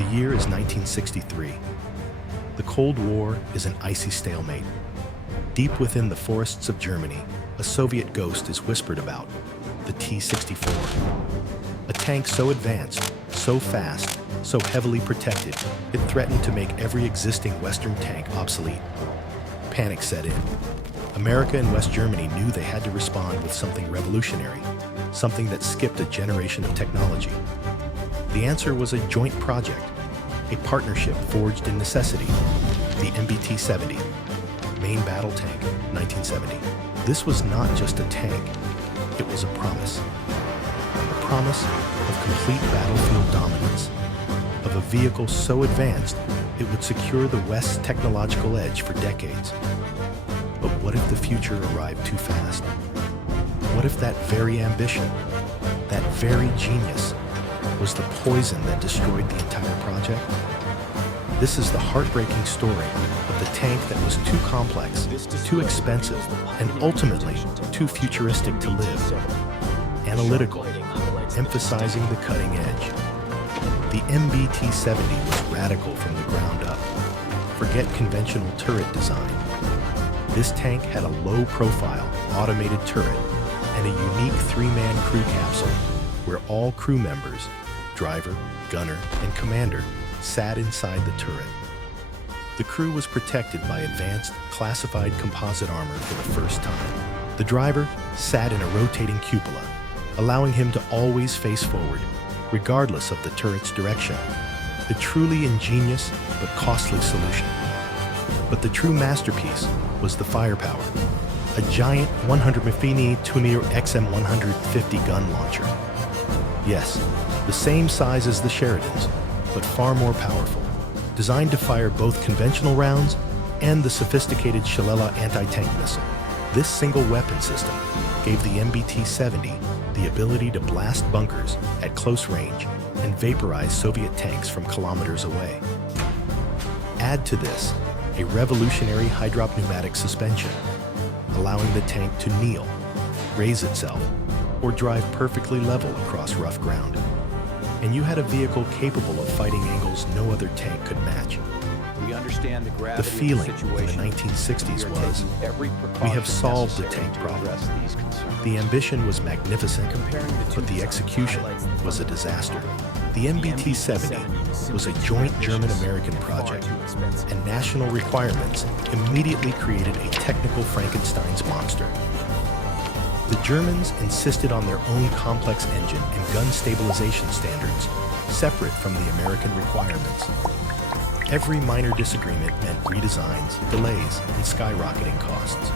The year is 1963. The Cold War is an icy stalemate. Deep within the forests of Germany, a Soviet ghost is whispered about, the T-64. A tank so advanced, so fast, so heavily protected, it threatened to make every existing Western tank obsolete. Panic set in. America and West Germany knew they had to respond with something revolutionary, something that skipped a generation of technology. The answer was a joint project, a partnership forged in necessity, the MBT-70, Main Battle Tank, 1970. This was not just a tank, it was a promise. A promise of complete battlefield dominance, of a vehicle so advanced it would secure the West's technological edge for decades. But what if the future arrived too fast? What if that very ambition, that very genius, was the poison that destroyed the entire project? This is the heartbreaking story of the tank that was too complex, too expensive, and ultimately too futuristic to live. Analytical, emphasizing the cutting edge. The MBT-70 was radical from the ground up. Forget conventional turret design. This tank had a low-profile, automated turret and a unique three-man crew capsule where all crew members, driver, gunner, and commander, sat inside the turret. The crew was protected by advanced, classified composite armor for the first time. The driver sat in a rotating cupola, allowing him to always face forward, regardless of the turret's direction. A truly ingenious but costly solution. But the true masterpiece was the firepower. A giant 100 mm Tunir XM150 gun launcher. Yes, the same size as the Sheridans, but far more powerful, designed to fire both conventional rounds and the sophisticated Shillelagh anti-tank missile. This single weapon system gave the MBT-70 the ability to blast bunkers at close range and vaporize Soviet tanks from kilometers away. Add to this a revolutionary hydropneumatic suspension, allowing the tank to kneel, raise itself, or drive perfectly level across rough ground. And you had a vehicle capable of fighting angles no other tank could match. We understand the gravity The feeling of the situation. in the 1960s was, every we have solved the necessary tank to problem. address these concerns. The ambition was magnificent, but the execution was a disaster. The MBT-70 was a joint German-American project, and national requirements immediately created a technical Frankenstein's monster. The Germans insisted on their own complex engine and gun stabilization standards, separate from the American requirements. Every minor disagreement meant redesigns, delays, and skyrocketing costs.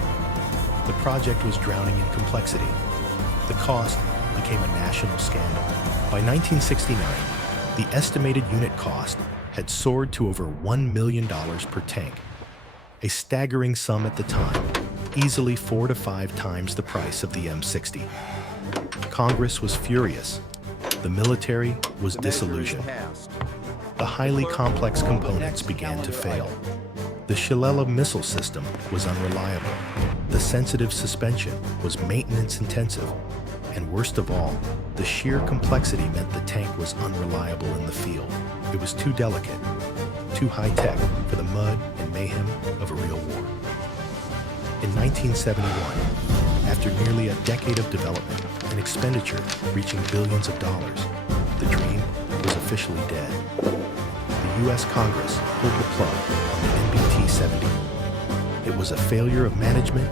The project was drowning in complexity. The cost became a national scandal. By 1969, the estimated unit cost had soared to over $1 million per tank, a staggering sum at the time, easily 4 to 5 times the price of the M60. Congress was furious. The military was disillusioned. The highly complex components began to fail. The Shillelagh missile system was unreliable. The sensitive suspension was maintenance intensive. And worst of all, the sheer complexity meant the tank was unreliable in the field. It was too delicate, too high-tech for the mud and mayhem of a real war. In 1971, after nearly a decade of development and expenditure reaching billions of dollars, the dream was officially dead. The U.S. Congress pulled the plug on the MBT-70. It was a failure of management,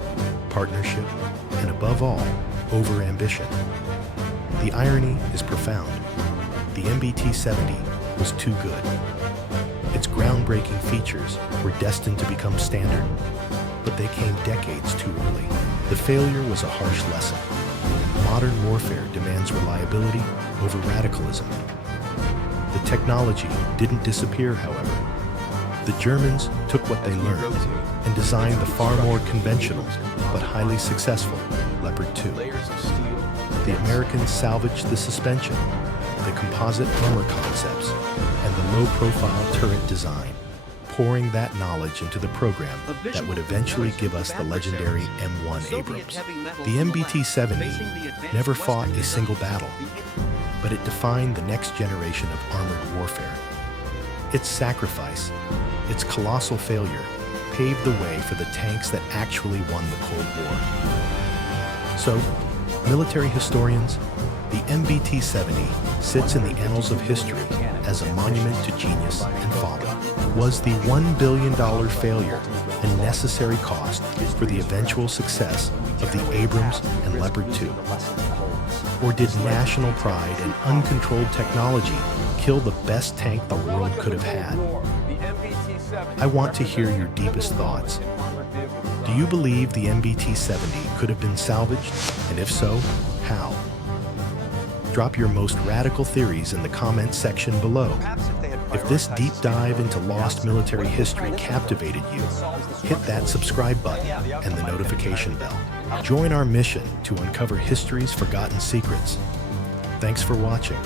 partnership, and above all, over-ambition. The irony is profound. The MBT-70 was too good. Its groundbreaking features were destined to become standard, but they came decades too early. The failure was a harsh lesson. Modern warfare demands reliability over radicalism. The technology didn't disappear, however. The Germans took what they learned and designed the far more conventional but highly successful Leopard 2. The Americans salvaged the suspension, the composite armor concepts, and the low-profile turret design, pouring that knowledge into the program that would eventually give us the legendary M1 Abrams. The MBT-70 never fought a single battle, but it defined the next generation of armored warfare. Its sacrifice, its colossal failure, paved the way for the tanks that actually won the Cold War. So, military historians, the MBT-70 sits in the annals of history as a monument to genius and folly. Was the $1 billion failure a necessary cost for the eventual success of the Abrams and Leopard 2? Or did national pride and uncontrolled technology kill the best tank the world could have had? I want to hear your deepest thoughts. Do you believe the MBT-70 could have been salvaged? And if so, how? Drop your most radical theories in the comments section below. If this deep dive into lost military history captivated you, hit that subscribe button and the notification bell. Join our mission to uncover history's forgotten secrets. Thanks for watching.